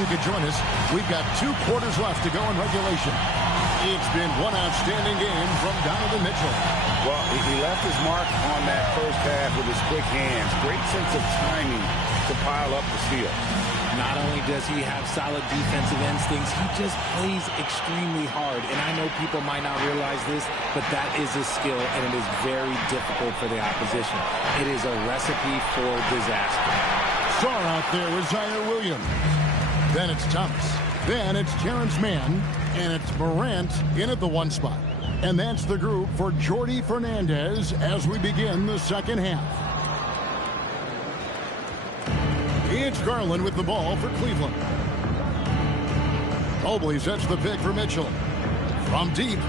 you could join us. We've got 2 quarters left to go in regulation. It's been one outstanding game from Donovan Mitchell. Well, he left his mark on that first half with his quick hands. Great sense of timing to pile up the steal. Not only does he have solid defensive instincts, he just plays extremely hard. And I know people might not realize this, but that is a skill, and it is very difficult for the opposition. It is a recipe for disaster. Saw out there is Zaire Williams. Then it's Thomas. Then it's Terrence Mann. And it's Morant in at the 1 spot. And that's the group for Jordi Fernandez as we begin the second half. It's Garland with the ball for Cleveland. Mobley sets the pick for Mitchell. From deep.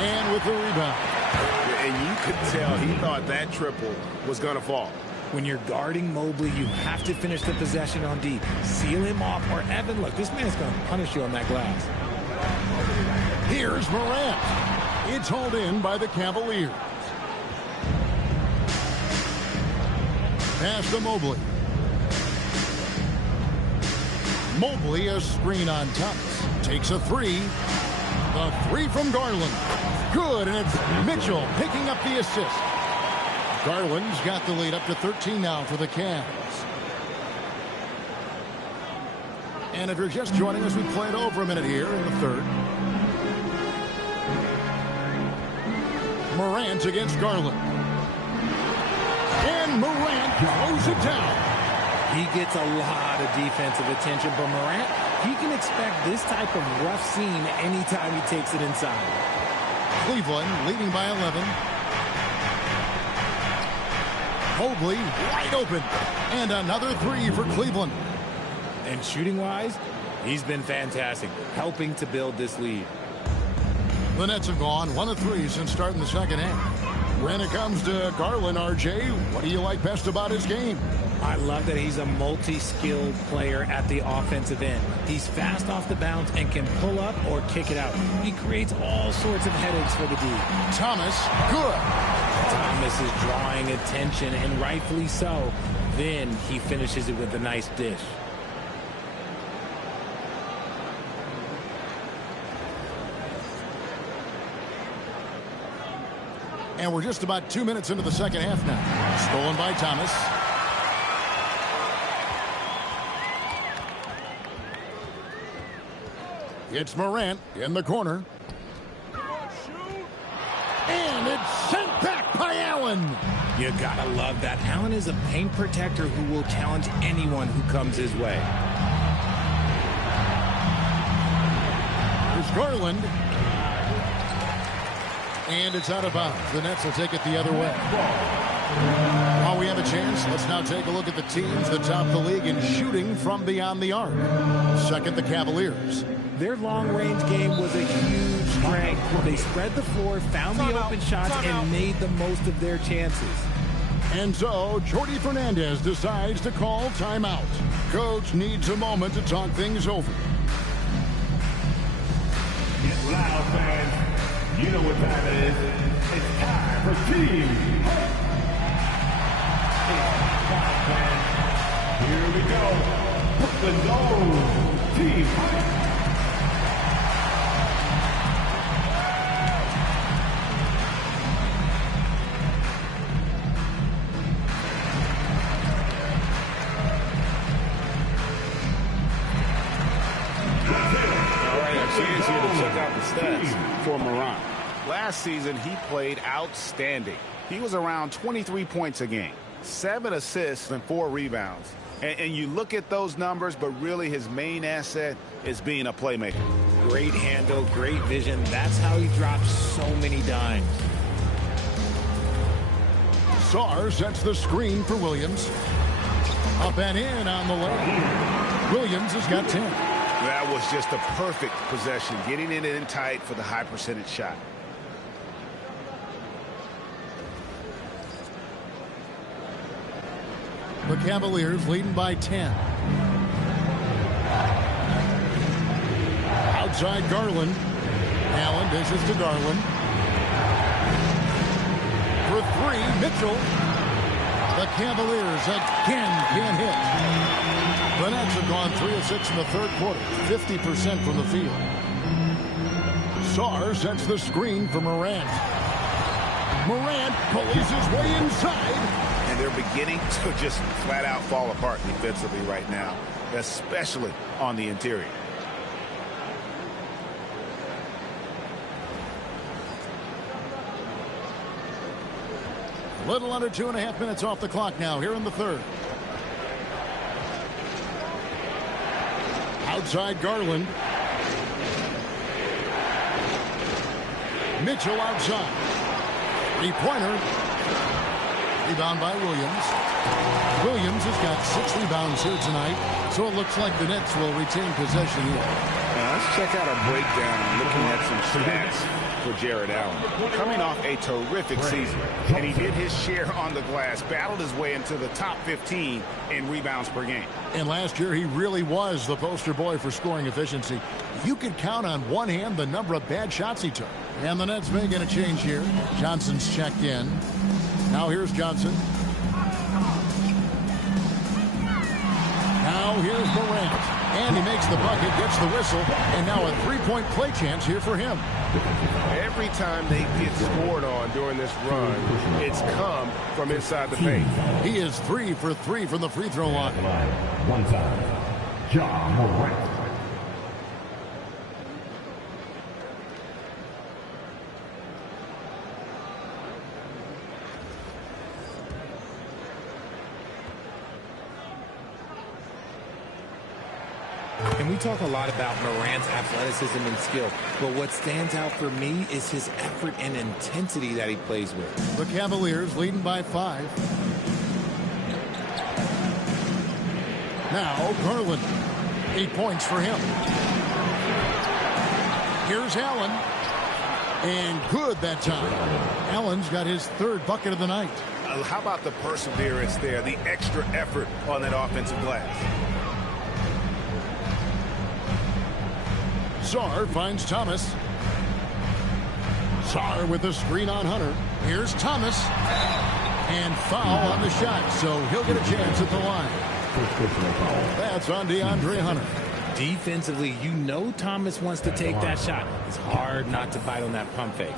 And with the rebound. And you could tell he thought that triple was going to fall. When you're guarding Mobley, you have to finish the possession on deep. Seal him off, or Evan, look, this man's going to punish you on that glass. Here's Morant. It's hauled in by the Cavaliers. Pass to Mobley. Mobley, a screen on Thomas. Takes a 3. The 3 from Garland. Good, and it's Mitchell picking up the assist. Garland's got the lead up to 13 now for the Cavs. And if you're just joining us, we played over a minute here in the third. Morant against Garland. And Morant throws it down. He gets a lot of defensive attention, but Morant, he can expect this type of rough scene anytime he takes it inside. Cleveland leading by 11. Mobley wide open. And another 3 for Cleveland. And shooting-wise, he's been fantastic, helping to build this lead. The Nets have gone 1 of 3 since starting the second half. When it comes to Garland, RJ, what do you like best about his game? I love that he's a multi-skilled player at the offensive end. He's fast off the bounce and can pull up or kick it out. He creates all sorts of headaches for the D. Thomas, good. Thomas is drawing attention, and rightfully so. Then he finishes it with a nice dish. And we're just about 2 minutes into the second half now. Stolen by Thomas. It's Morant in the corner. And it's sent back by Allen. You gotta love that. Allen is a paint protector who will challenge anyone who comes his way. Here's Garland. And it's out of bounds. The Nets will take it the other way. While we have a chance, let's now take a look at the teams that top the league in shooting from beyond the arc. Second, the Cavaliers. Their long-range game was a huge strength. They spread the floor, found the open shots, and made the most of their chances. And so, Jordi Fernandez decides to call timeout. Coach needs a moment to talk things over. Get loud, fans. You know what time it is. It's time for team hype. Here we go. Brooklyn Dome. Team hype. For Morant. Last season, he played outstanding. He was around 23 points a game, 7 assists and 4 rebounds. And you look at those numbers, but really his main asset is being a playmaker. Great handle, great vision. That's how he drops so many dimes. Sarr sets the screen for Williams. Up and in on the lane. Williams has got 10. That was just a perfect possession, getting it in tight for the high percentage shot. The Cavaliers leading by 10. Outside Garland. Allen dishes to Garland. For 3, Mitchell. The Cavaliers again can't hit. The Nets have gone 3 of 6 in the third quarter, 50% from the field. Sarr sets the screen for Morant. Morant pulls his way inside. And they're beginning to just flat out fall apart defensively right now, especially on the interior. A little under 2.5 minutes off the clock now here in the third. Outside Garland. Mitchell outside. Three-pointer. Rebound by Williams. Williams has got 6 rebounds here tonight, so it looks like the Nets will retain possession here. Now let's check out a breakdown looking at some stats for Jared Allen. Coming off a terrific season, and he did his share on the glass, battled his way into the top 15 in rebounds per game. And last year, he really was the poster boy for scoring efficiency. You could count on one hand the number of bad shots he took. And the Nets making a change here. Johnson's checked in. Now here's Johnson. Now here's Morant. And he makes the bucket, gets the whistle, and now a three-point play chance here for him. Every time they get scored on during this run, it's come from inside the paint. He is 3 for 3 from the free throw line. One time, Ja Morant. And we talk a lot about Morant's athleticism and skill, but what stands out for me is his effort and intensity that he plays with. The Cavaliers leading by 5. Now Garland, 8 points for him. Here's Allen, and good that time. Allen's got his 3rd bucket of the night. How about the perseverance there, the extra effort on that offensive glass? Sarr finds Thomas. Sarr with a screen on Hunter. Here's Thomas. And foul on the shot, so he'll get a chance at the line. That's on DeAndre Hunter. Defensively, you know Thomas wants to take that shot. It's hard not to bite on that pump fake.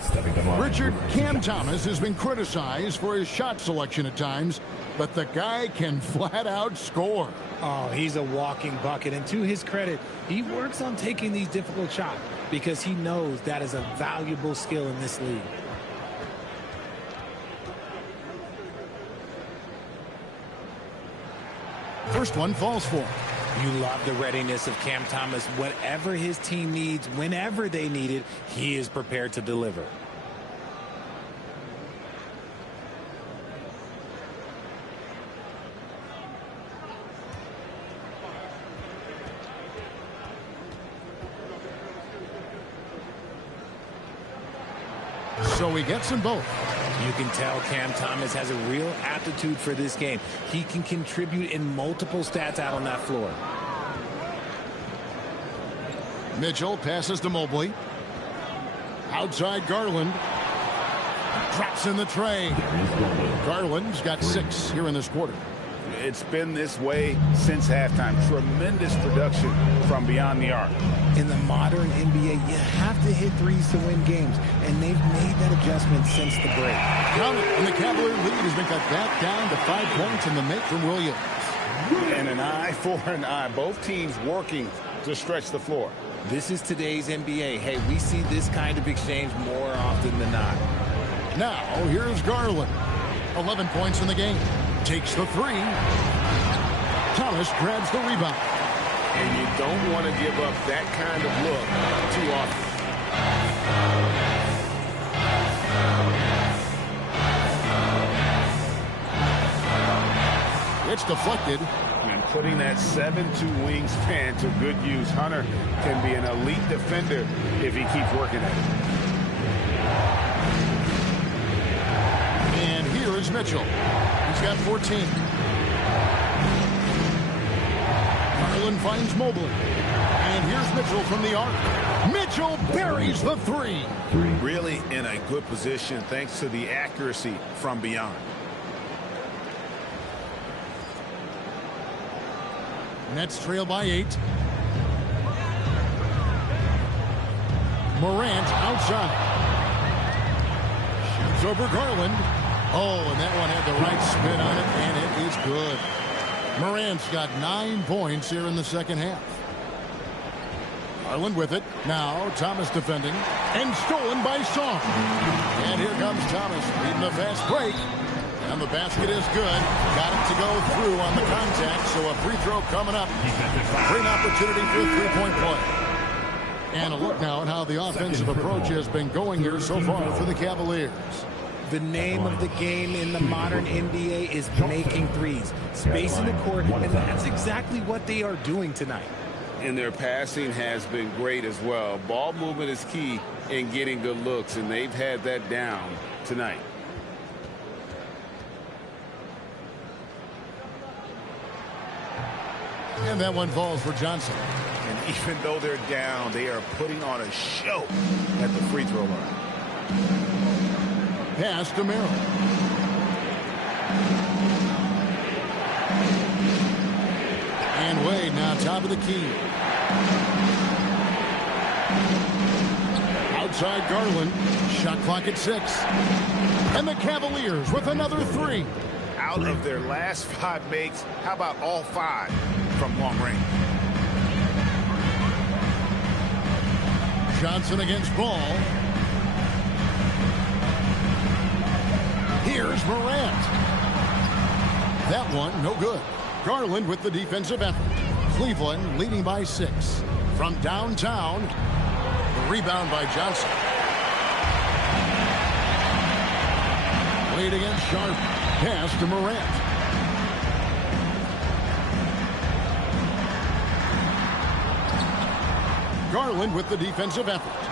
Richard, Cam Thomas has been criticized for his shot selection at times, but the guy can flat out score. Oh, he's a walking bucket, and to his credit, he works on taking these difficult shots because he knows that is a valuable skill in this league. First one falls for him. You love the readiness of Cam Thomas. Whatever his team needs, whenever they need it, he is prepared to deliver. So he gets them both. You can tell Cam Thomas has a real aptitude for this game. He can contribute in multiple stats out on that floor. Mitchell passes to Mobley. Outside Garland. Drops in the tray. Garland's got 6 here in this quarter. It's been this way since halftime. Tremendous production from beyond the arc. In the modern NBA, you have to hit threes to win games, and they've made that adjustment since the break. Count it, and the Cavalier lead has been cut back down to 5 points in the make from Williams. And an eye for an eye. Both teams working to stretch the floor. This is today's NBA. Hey, we see this kind of exchange more often than not. Now, here's Garland. 11 points in the game. Takes the 3. Thomas grabs the rebound. And you don't want to give up that kind of look too often. It's deflected. And putting that 7'2" wingspan to good use. Hunter can be an elite defender if he keeps working at it. And here is Mitchell. He's got 14. Garland finds Mobley. And here's Mitchell from the arc. Mitchell buries the 3. Really in a good position thanks to the accuracy from beyond. Nets trail by 8. Morant outside. Shoots over Garland. Oh, and that one had the right spin on it, and it is good. Morant's got 9 points here in the second half. Garland with it. Now Thomas defending. And stolen by Song. And here comes Thomas leading the fast break. And the basket is good. Got it to go through on the contact, so a free throw coming up. Great opportunity for a three-point play. And a look now at how the offensive approach has been going here so far for the Cavaliers. The name of the game in the modern NBA is making threes, spacing the court, and that's exactly what they are doing tonight. And their passing has been great as well. Ball movement is key in getting good looks, and they've had that down tonight. And that one falls for Johnson. And even though they're down, they are putting on a show at the free throw line. Pass to Merrill. And Wade now top of the key. Outside Garland. Shot clock at 6. And the Cavaliers with another 3. Out of their last 5 makes, how about all 5 from long range? Johnson against Ball. Here's Morant. That one, no good. Garland with the defensive effort. Cleveland leading by 6. From downtown, the rebound by Johnson. Wade against Sharp. Pass to Morant. Garland with the defensive effort.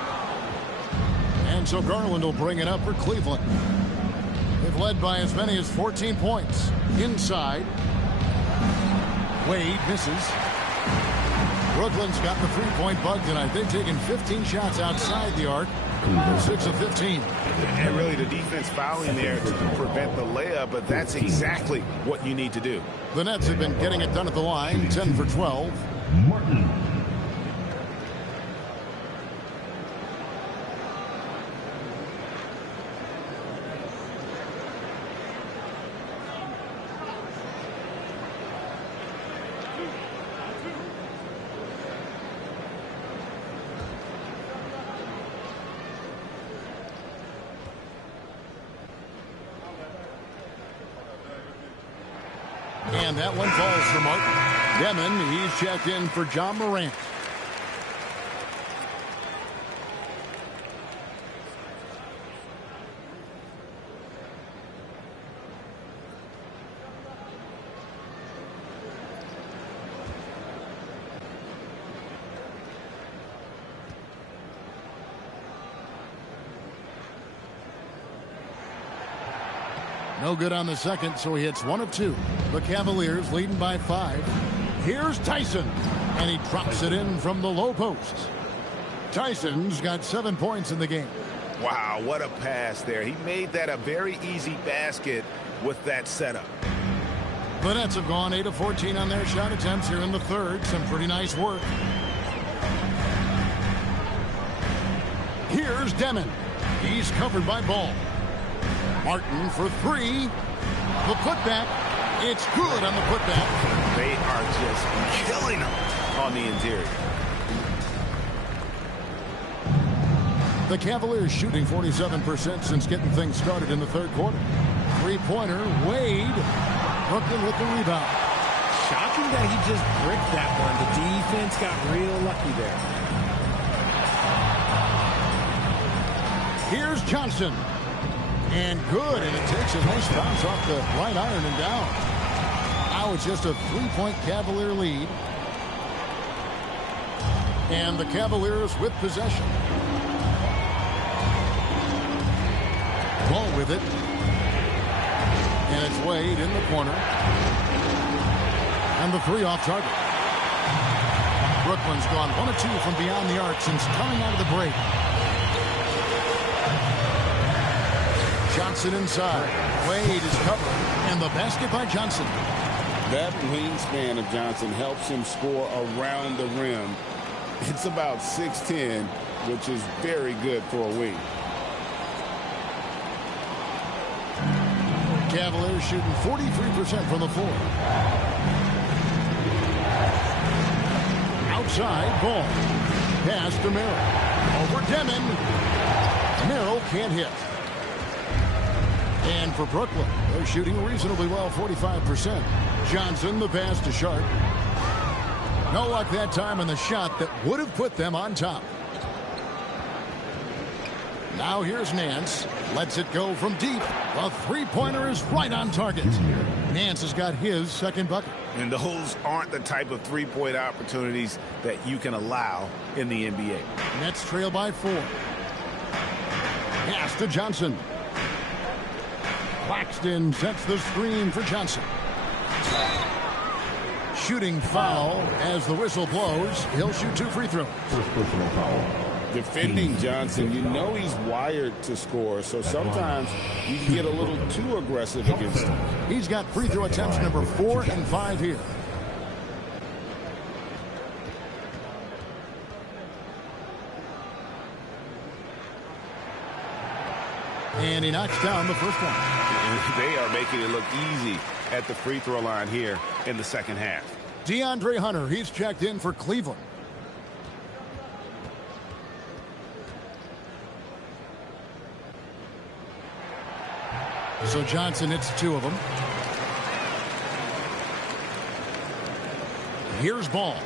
And so Garland will bring it up for Cleveland. They've led by as many as 14 points. Inside. Wade misses. Brooklyn's got the three-point bug tonight. They've taken 15 shots outside the arc. They're 6 of 15. And really the defense fouling there to prevent the layup, but that's exactly what you need to do. The Nets have been getting it done at the line, 10 for 12. Martin. And that one falls for Martin. Demon, he's checked in for John Morant. No good on the second, so he hits 1 of 2. The Cavaliers leading by 5. Here's Tyson, and he drops it in from the low post. Tyson's got 7 points in the game. Wow, what a pass there. He made that a very easy basket with that setup. The Nets have gone 8 of 14 on their shot attempts here in the third. Some pretty nice work. Here's Demon. He's covered by Ball. Martin for 3. The putback. It's good on the putback. They are just killing them on the interior. The Cavaliers shooting 47% since getting things started in the third quarter. Three-pointer, Wade. Brooklyn with the rebound. Shocking that he just bricked that one. The defense got real lucky there. Here's Johnson. And good, and it takes a nice bounce off the right iron and down. Now it's just a 3-point Cavalier lead. And the Cavaliers with possession. Ball with it. And it's Wade in the corner. And the 3 off target. Brooklyn's gone 1 of 2 from beyond the arc since coming out of the break. Johnson inside. Wade is covered. And the basket by Johnson. That wingspan of Johnson helps him score around the rim. It's about 6'10", which is very good for a wing. Cavaliers shooting 43% from the floor. Outside, Ball. Pass to Merrill. Over Demon. Merrill can't hit. And for Brooklyn, they're shooting reasonably well, 45%. Johnson, the pass to Sharp. No luck that time on the shot that would have put them on top. Now here's Nance. Lets it go from deep. The three-pointer is right on target. Nance has got his second bucket. And those aren't the type of three-point opportunities that you can allow in the NBA. Nets trail by 4. Pass to Johnson. Claxton sets the screen for Johnson. Shooting foul as the whistle blows. He'll shoot 2 free throws. First personal foul. Defending Johnson, you know he's wired to score, so sometimes you can get a little too aggressive against him. He's got free throw attempts number 4 and 5 here. And he knocks down the first one. They are making it look easy at the free throw line here in the second half. DeAndre Hunter, he's checked in for Cleveland. So Johnson hits 2 of them. Here's Ball.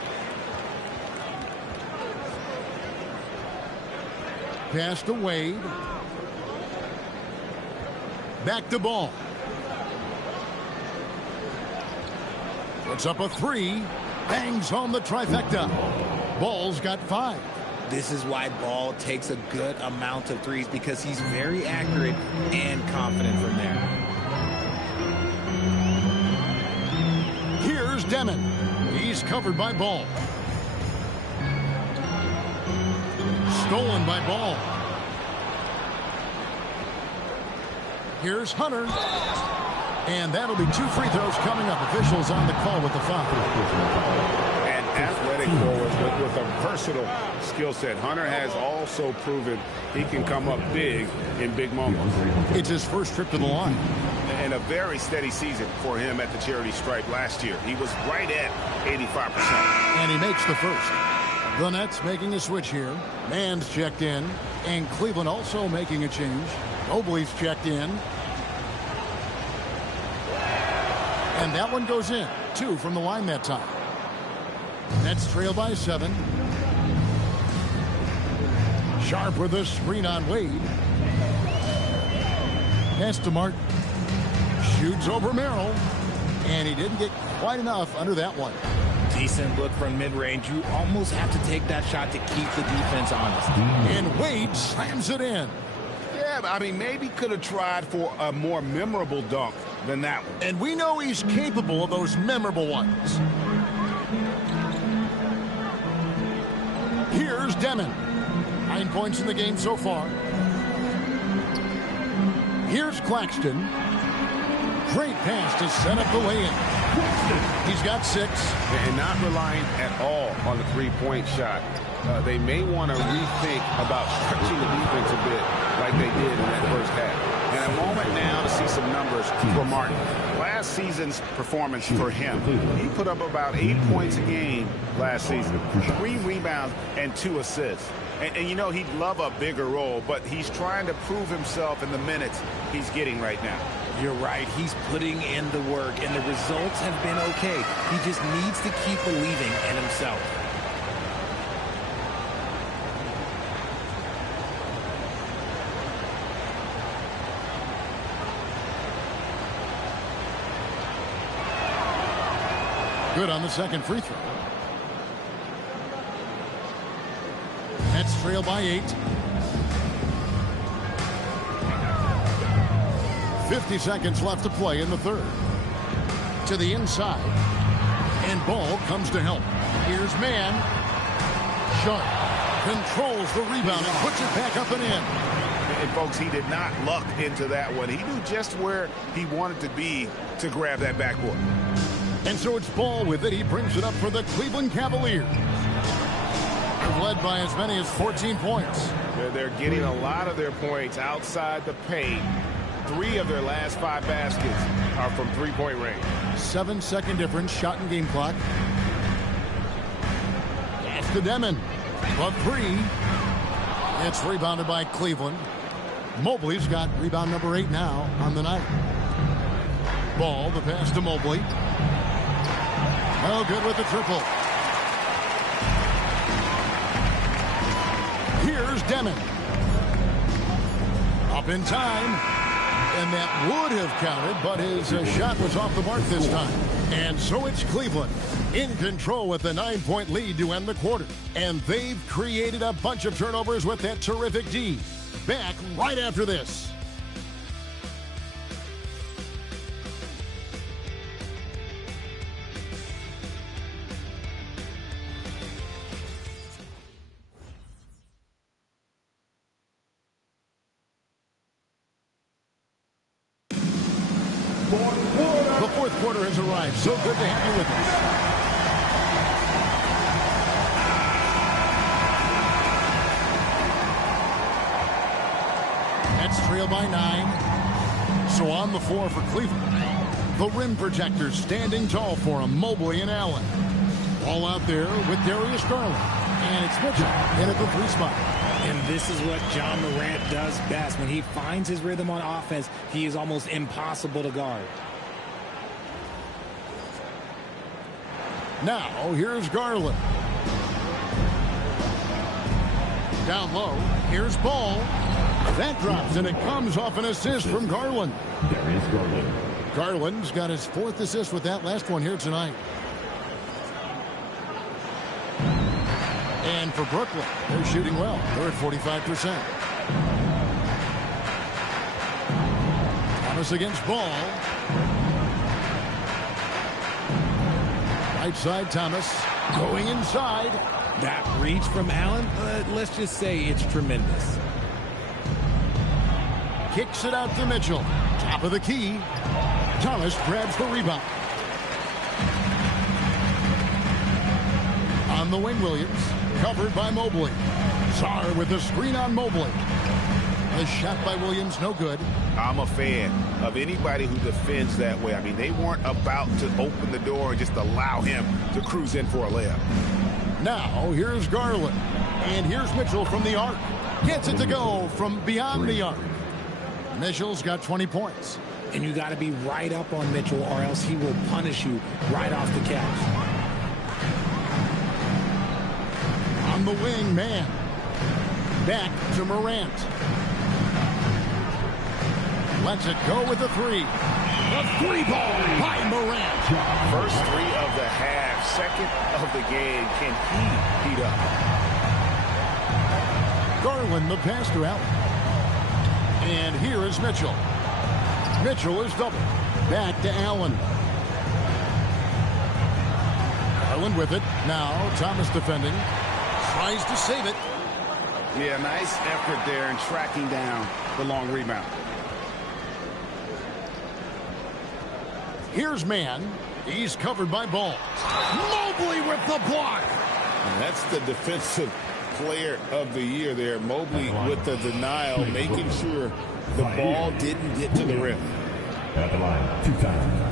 Pass to Wade. Back to Ball. Puts up a 3. Bangs home the trifecta. Ball's got 5. This is why Ball takes a good amount of threes, because he's very accurate and confident from there. Here's Demon. He's covered by Ball. Stolen by Ball. Here's Hunter. And that'll be 2 free throws coming up. Officials on the call with the foul. An athletic forward with a versatile skill set. Hunter has also proven he can come up big in big moments. It's his first trip to the line. And a very steady season for him at the charity stripe last year. He was right at 85%. And he makes the first. The Nets making a switch here. Mann's checked in. And Cleveland also making a change. Mobley's checked in. And that one goes in. 2 from the line that time. Nets trail by 7. Sharp with a screen on Wade. Pass to Martin. Shoots over Merrill. And he didn't get quite enough under that one. Decent look from mid-range. You almost have to take that shot to keep the defense honest. And Wade slams it in. Yeah, I mean, maybe could have tried for a more memorable dunk than that one. And we know he's capable of those memorable ones. Here's Demon. 9 points in the game so far. Here's Claxton. Great pass to set up the lay-in. He's got 6. And not relying at all on the three-point shot. They may want to rethink about stretching the defense a bit like they did in that first half. And a moment now to see some numbers for Martin. Last season's performance for him, he put up about 8 points a game last season. 3 rebounds and 2 assists. And you know, he'd love a bigger role, but he's trying to prove himself in the minutes he's getting right now. You're right. He's putting in the work, and the results have been okay. He just needs to keep believing in himself. Good on the second free throw. Nets trail by 8. 50 seconds left to play in the third. To the inside. And Ball comes to help. Here's Mann. Sharp controls the rebound and puts it back up and in. And folks, he did not luck into that one. He knew just where he wanted to be to grab that backboard. And so it's Ball with it. He brings it up for the Cleveland Cavaliers. They're led by as many as 14 points. They're getting a lot of their points outside the paint. 3 of their last 5 baskets are from three-point range. 7-second difference, shot and game clock. Pass to Demon. A 3. It's rebounded by Cleveland. Mobley's got rebound number 8 now on the night. Ball, the pass to Mobley. No good with the triple. Here's Demon. Up in time. And that would have counted, but his shot was off the mark this time. And so it's Cleveland in control with a 9-point lead to end the quarter. And they've created a bunch of turnovers with that terrific D. Back right after this. The fourth quarter has arrived. So good to have you with us. That's trailed by 9. So on the floor for Cleveland. The rim protectors standing tall for him, Mobley and Allen. All out there with Darius Garland. And it's Mitchell in at the 3 spot. And this is what John Morant does best. When he finds his rhythm on offense, he is almost impossible to guard. Now, here's Garland. Down low, here's Ball. That drops, and it comes off an assist from Garland. Darius Garland. Garland's got his 4th assist with that last one here tonight. And for Brooklyn, they're shooting well. They're at 45%. Thomas against Ball. Right side, Thomas going inside. That reach from Allen, let's just say it's tremendous. Kicks it out to Mitchell. Top of the key. Thomas grabs the rebound. On the wing, Williams. Covered by Mobley. Sarr with the screen on Mobley. A shot by Williams, no good. I'm a fan of anybody who defends that way. I mean, they weren't about to open the door and just allow him to cruise in for a layup. Now, here's Garland. And here's Mitchell from the arc. Gets it to go from beyond the arc. Mitchell's got 20 points. And you got to be right up on Mitchell, or else he will punish you right off the catch. On the wing, man. Back to Morant. Lets it go with the 3. The 3-ball by Morant. First 3 of the half, second of the game. Can he heat up? Garland, the pass to Allen. And here is Mitchell. Mitchell is double. Back to Allen. Garland with it. Now Thomas defending. Tries to save it. Yeah, nice effort there in tracking down the long rebound. Here's man. He's covered by Ball. Mobley with the block. And that's the defensive player of the year there. Mobley with the denial, making sure the ball didn't get to the rim. At the line, 2 times.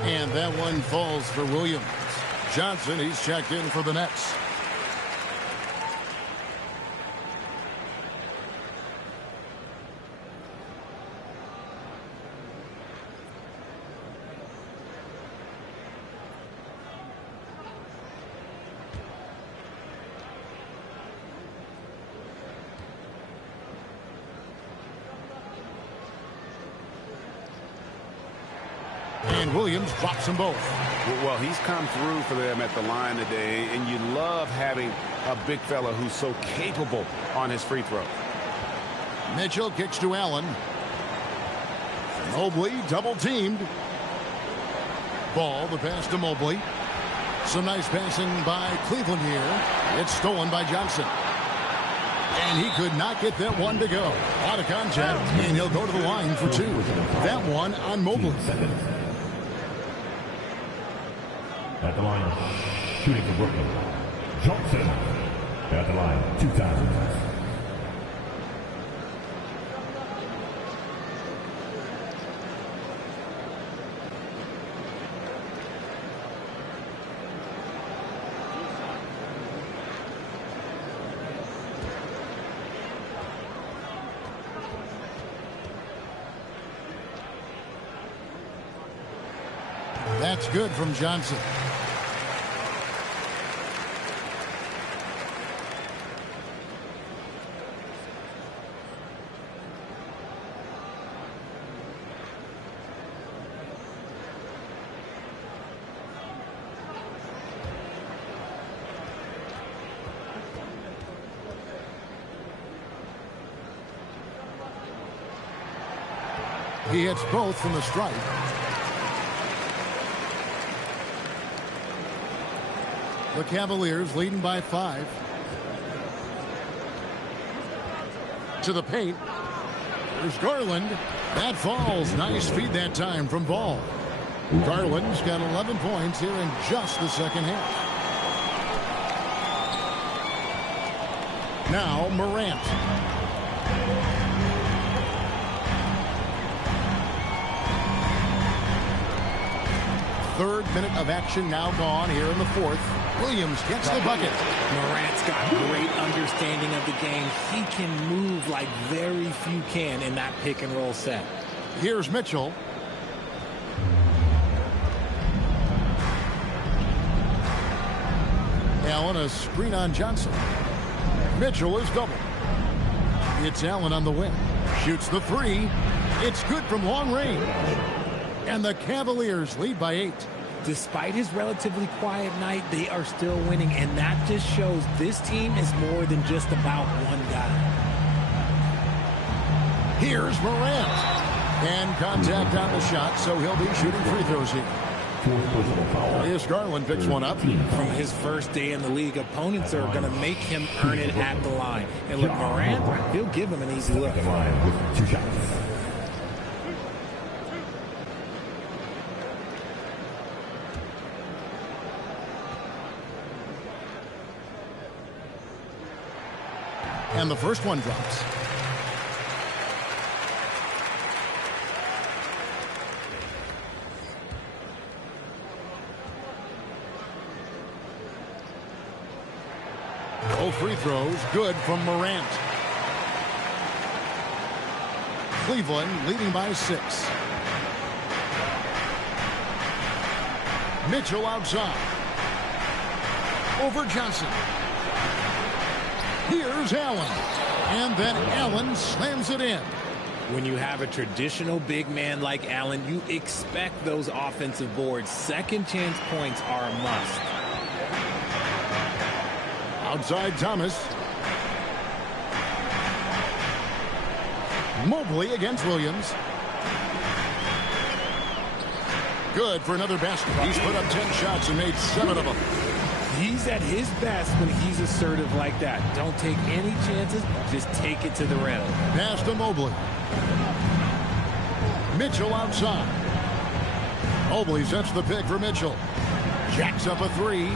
And that one falls for Williams. Johnson, he's checked in for the Nets. And Williams drops them both. Well, he's come through for them at the line today, and you love having a big fella who's so capable on his free throw. Mitchell kicks to Allen. Mobley double teamed. Ball, the pass to Mobley. Some nice passing by Cleveland here. It's stolen by Johnson. And he could not get that one to go. Out of contact, and he'll go to the line for two. That one on Mobley. At the line, shooting for Brooklyn, Johnson. At the line, 2 times. That's good from Johnson. He hits both from the stripe. The Cavaliers leading by 5. To the paint. There's Garland. That falls. Nice feed that time from Ball. Garland's got 11 points here in just the second half. Now Morant. Third minute of action now gone here in the fourth. Williams gets the bucket. Morant's got great understanding of the game. He can move like very few can in that pick and roll set. Here's Mitchell. Allen, a screen on Johnson. Mitchell is double. It's Allen on the wing. Shoots the three. It's good from long range. And the Cavaliers lead by 8. Despite his relatively quiet night, they are still winning, and that just shows this team is more than just about one guy. Here's Morant. And contact on the shot, so he'll be shooting free throws here. Here's Garland picks one up. From his first day in the league, opponents are going to make him earn it at the line. And look, Morant, he'll give him an easy look. 2 shots. And the first one drops. Both free throws good from Morant. Cleveland leading by 6. Mitchell outside. Over Johnson. Here's Allen. And then Allen slams it in. When you have a traditional big man like Allen, you expect those offensive boards. Second chance points are a must. Outside Thomas. Mobley against Williams. Good for another basket. He's put up 10 shots and made 7 of them. He's at his best when he's assertive like that. Don't take any chances. Just take it to the rim. Pass to Mobley. Mitchell outside. Mobley sets the pick for Mitchell. Jacks up a 3.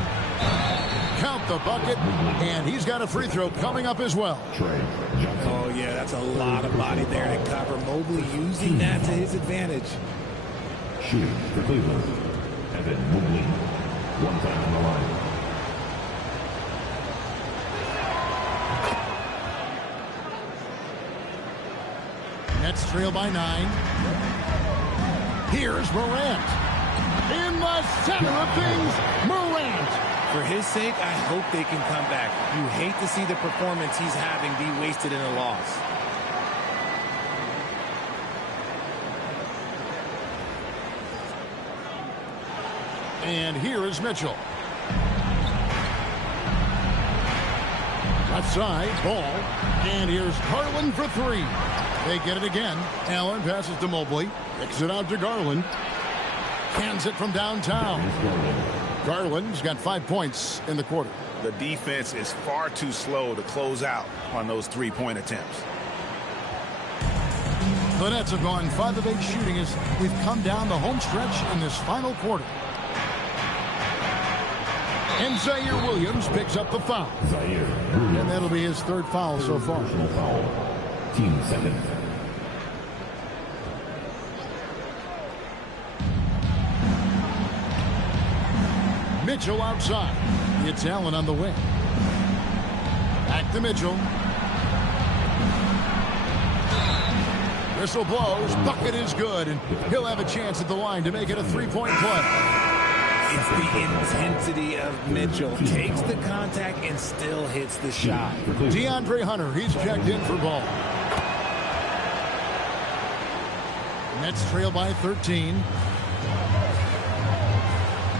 Count the bucket. And he's got a free throw coming up as well. Oh, yeah, that's a lot of body there to cover. Mobley using that to his advantage. Shooting for Cleveland. Evan Mobley. 1 time on the line. Nets trail by 9. Here's Morant. In the center of things, Morant. For his sake, I hope they can come back. You hate to see the performance he's having be wasted in a loss. And here is Mitchell. Left side, ball. And here's Garland for three. They get it again. Allen passes to Mobley. Kicks it out to Garland. Cans it from downtown. Garland's got 5 points in the quarter. The defense is far too slow to close out on those three-point attempts. The Nets have gone 5 of 8 shooting as we've come down the home stretch in this final quarter. And Zaire Williams picks up the foul. And that'll be his third foul so far. Team second. Mitchell outside. It's Allen on the wing. Back to Mitchell. Whistle blows. Bucket is good. And he'll have a chance at the line to make it a three-point play. It's the intensity of Mitchell. Takes the contact and still hits the shot. DeAndre Hunter, he's checked in for ball. Nets trail by 13.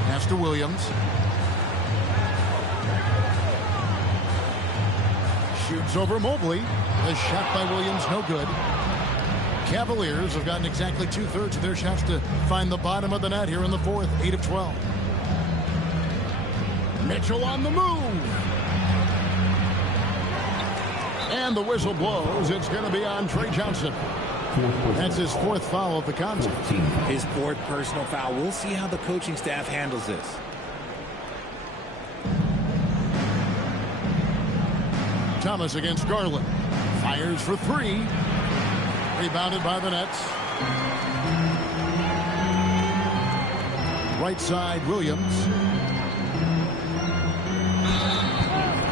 Pass to Williams. Shoots over Mobley. The shot by Williams, no good. Cavaliers have gotten exactly 2/3 of their shots to find the bottom of the net here in the fourth, 8 of 12. Mitchell on the move. And the whistle blows. It's going to be on Trey Johnson. That's his fourth foul of the contest. His fourth personal foul. We'll see how the coaching staff handles this. Thomas against Garland. Fires for three. Rebounded by the Nets. Right side, Williams.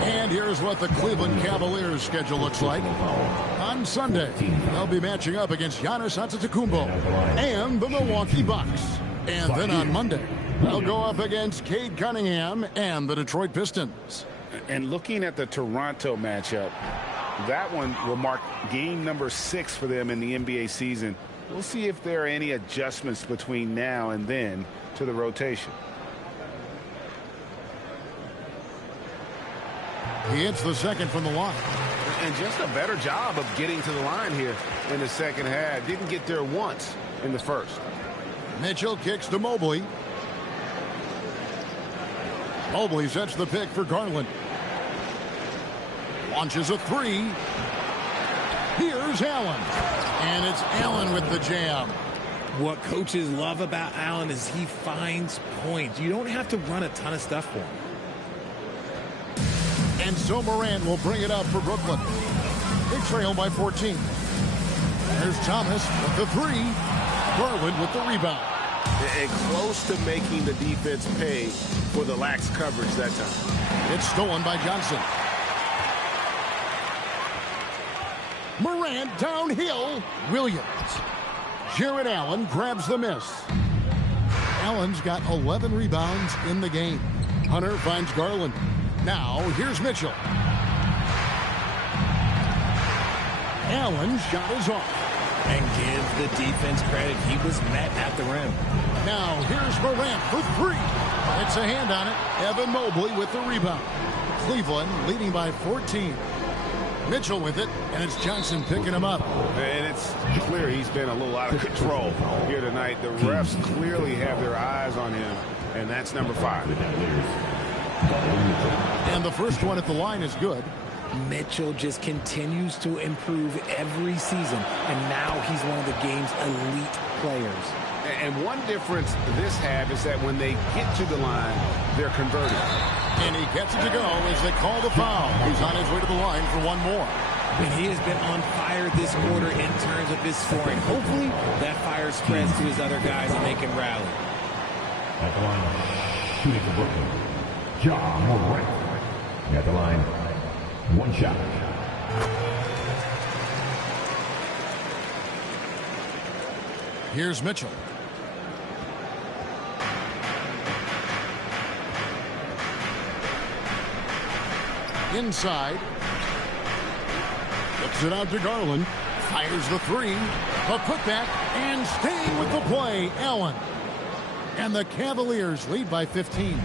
And here's what the Cleveland Cavaliers schedule looks like. On Sunday, they'll be matching up against Giannis Antetokounmpo and the Milwaukee Bucks. And then on Monday, they'll go up against Cade Cunningham and the Detroit Pistons. And looking at the Toronto matchup, that one will mark game number 6 for them in the NBA season. We'll see if there are any adjustments between now and then to the rotation. He hits the second from the line. And just a better job of getting to the line here in the second half. Didn't get there once in the first. Mitchell kicks to Mobley. Mobley sets the pick for Garland. Launches a three. Here's Allen. And it's Allen with the jam. What coaches love about Allen is he finds points. You don't have to run a ton of stuff for him. And so Morant will bring it up for Brooklyn. They trail by 14. There's Thomas with the three. Garland with the rebound. And close to making the defense pay for the lax coverage that time. It's stolen by Johnson. Morant downhill. Williams. Jarrett Allen grabs the miss. Allen's got 11 rebounds in the game. Hunter finds Garland. Now, here's Mitchell. Allen's shot is off. And give the defense credit. He was met at the rim. Now, here's Morant for three. It's a hand on it. Evan Mobley with the rebound. Cleveland leading by 14. Mitchell with it, and it's Johnson picking him up. And it's clear he's been a little out of control here tonight. The refs clearly have their eyes on him, and that's number 5. And the first one at the line is good. Mitchell just continues to improve every season, and now he's one of the game's elite players. And one difference this half is that when they get to the line, they're converting. And he gets it to go as they call the foul. He's on his way to the line for one more. And he has been on fire this quarter in terms of his scoring. Hopefully, that fire spreads to his other guys and they can rally. At the line, shooting for Brooklyn, Ja Morant. At the line, one shot. Here's Mitchell. Inside. Looks it out to Garland. Fires the three. A putback and staying with the play, Allen. And the Cavaliers lead by 15.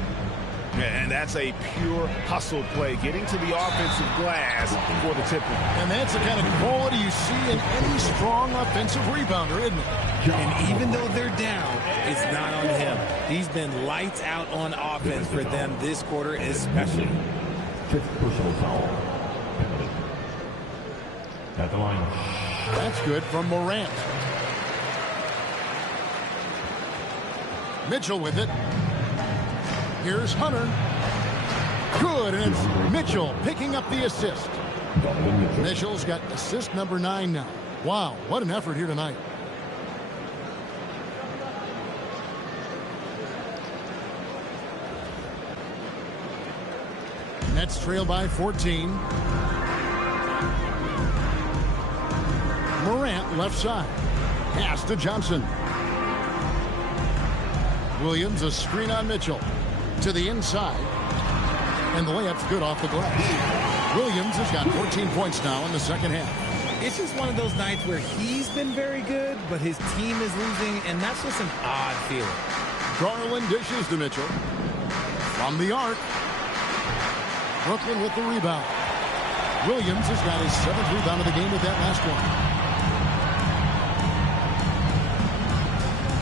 And that's a pure hustle play, getting to the offensive glass for the tip. And that's the kind of quality you see in any strong offensive rebounder, isn't it? And even though they're down, it's not on him. He's been lights out on offense for them this quarter especially. Fifth personal foul. Penalty. At the line. That's good from Morant. Mitchell with it. Here's Hunter. Good, and it's Mitchell picking up the assist. Mitchell's got assist number 9 now. Wow, what an effort here tonight. Nets trail by 14. Morant left side. Pass to Johnson. Williams, a screen on Mitchell. To the inside. And the layup's good off the glass. Williams has got 14 points now in the second half. It's just one of those nights where he's been very good, but his team is losing, and that's just an odd feeling. Garland dishes to Mitchell. From the arc. Brooklyn with the rebound. Williams has got his 7th rebound of the game with that last one.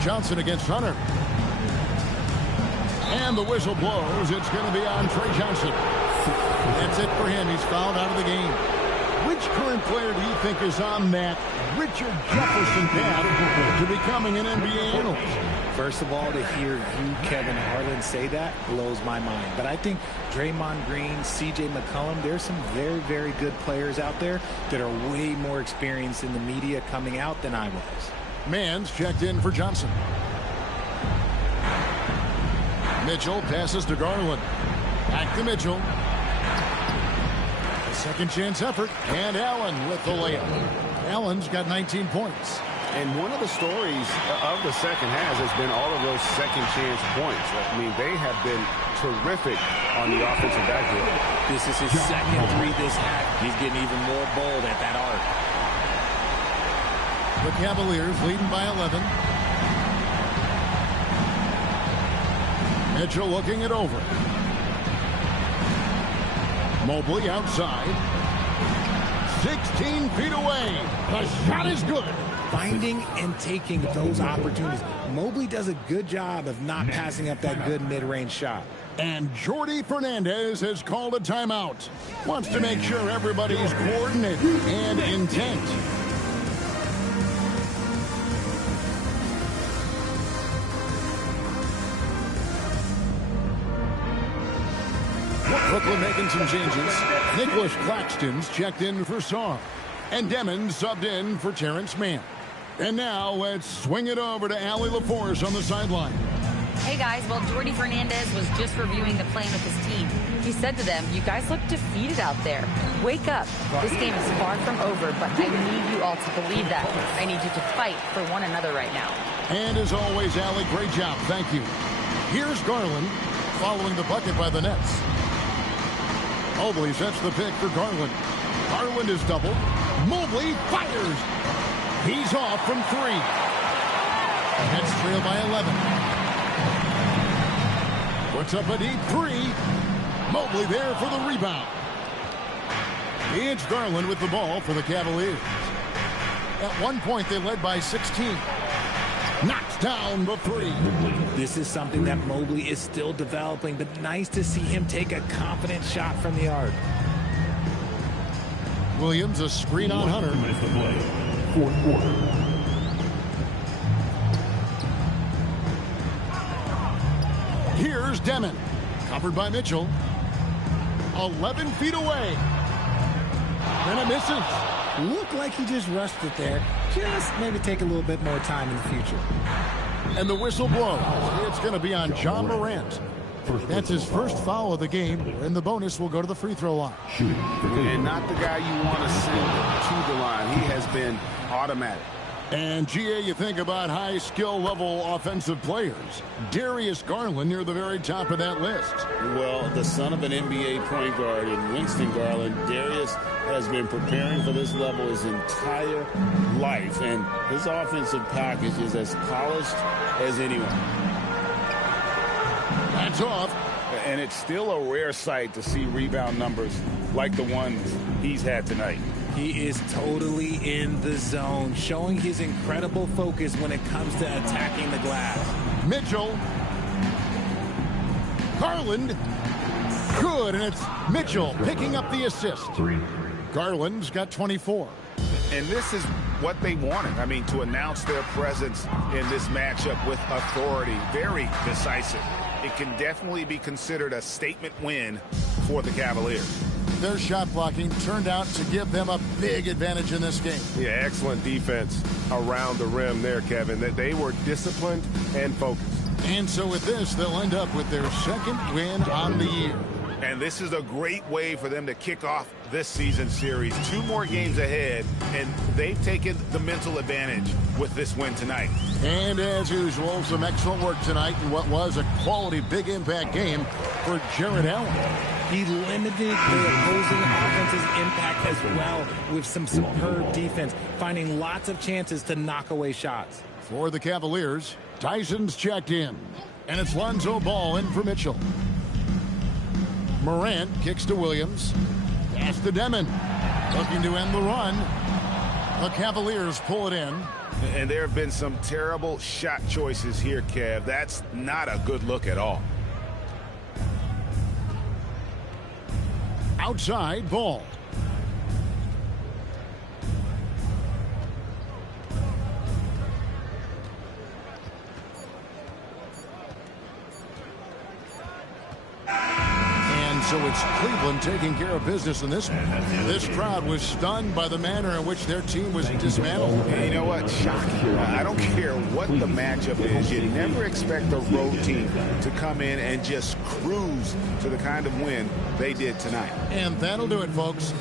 Johnson against Hunter. And the whistle blows. It's going to be on Trey Johnson. That's it for him. He's fouled out of the game. Which current player do you think is on that Richard Jefferson path to becoming an NBA analyst? First of all, to hear you, Kevin Harlan, say that blows my mind. But I think Draymond Green, C.J. McCollum, there's some very, very good players out there that are way more experienced in the media coming out than I was. Mann's checked in for Johnson. Mitchell passes to Garland. Back to Mitchell. A second chance effort. And Allen with the layup. Allen's got 19 points. And one of the stories of the second half has been all of those second chance points. I mean, they have been terrific on the offensive backfield. This is his second 3 this half. He's getting even more bold at that arc. The Cavaliers leading by 11. Mitchell looking it over. Mobley outside. 16 feet away. The shot is good. Finding and taking those opportunities. Mobley does a good job of not passing up that good mid-range shot. And Jordi Fernandez has called a timeout. Wants to make sure everybody's coordinated and intent. Brooklyn making some changes. Nicholas Claxton's checked in for Sarr. And Demon subbed in for Terrence Mann. And now let's swing it over to Allie LaForce on the sideline. Hey guys, well, Jordi Fernandez was just reviewing the playing with his team. He said to them, "You guys look defeated out there. Wake up. This game is far from over, but I need you all to believe that. I need you to fight for one another right now." And as always, Allie, great job. Thank you. Here's Garland following the bucket by the Nets. Mobley sets the pick for Garland. Garland is doubled. Mobley fires. He's off from 3. Nets trail by 11. Puts up a deep 3. Mobley there for the rebound. It's Garland with the ball for the Cavaliers. At one point, they led by 16. Knocks down the 3. This is something that Mobley is still developing, but nice to see him take a confident shot from the arc. Williams, a screen on Hunter. Minutes to play. Fourth quarter. Here's Demon. Covered by Mitchell. 11 feet away. And it misses. Looked like he just rushed it there. Just maybe take a little bit more time in the future. And the whistle blows. It's going to be on John Morant. That's his first foul of the game, and the bonus will go to the free throw line. And not the guy you want to send to the line. He has been automatic. And, GA, you think about high skill level offensive players. Darius Garland near the very top of that list. Well, the son of an NBA point guard in Winston Garland, Darius has been preparing for this level his entire life, and his offensive package is as polished as anyone. That's off, And it's still a rare sight to see rebound numbers like the ones he's had tonight. He is totally in the zone, showing his incredible focus when it comes to attacking the glass. Mitchell. Garland. Good, and it's Mitchell picking up the assist. Garland's got 24. And this is what they wanted. I mean, to announce their presence in this matchup with authority. Very decisive. It can definitely be considered a statement win for the Cavaliers. Their shot blocking turned out to give them a big advantage in this game. Yeah, excellent defense around the rim there, Kevin. That they were disciplined and focused. And so with this, they'll end up with their second win on the year. And this is a great way for them to kick off this season series. 2 more games ahead, and they've taken the mental advantage with this win tonight. And as usual, some excellent work tonight in what was a quality big impact game for Jarrett Allen. He limited the opposing offense's impact as well with some superb defense, finding lots of chances to knock away shots. For the Cavaliers, Tyson's checked in, and it's Lonzo Ball in for Mitchell. Morant kicks to Williams. Pass to Demon. Looking to end the run. The Cavaliers pull it in. And there have been some terrible shot choices here, Kev. That's not a good look at all. Outside Ball. So it's Cleveland taking care of business in this one. This crowd was stunned by the manner in which their team was dismantled. And you know what? Shocking. I don't care what the matchup is. You never expect the road team to come in and just cruise to the kind of win they did tonight. And that'll do it, folks.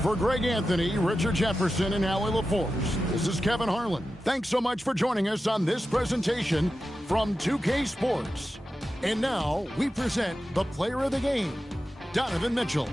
For Greg Anthony, Richard Jefferson, and Howie LaForce, this is Kevin Harlan. Thanks so much for joining us on this presentation from 2K Sports. And now we present the player of the game, Donovan Mitchell.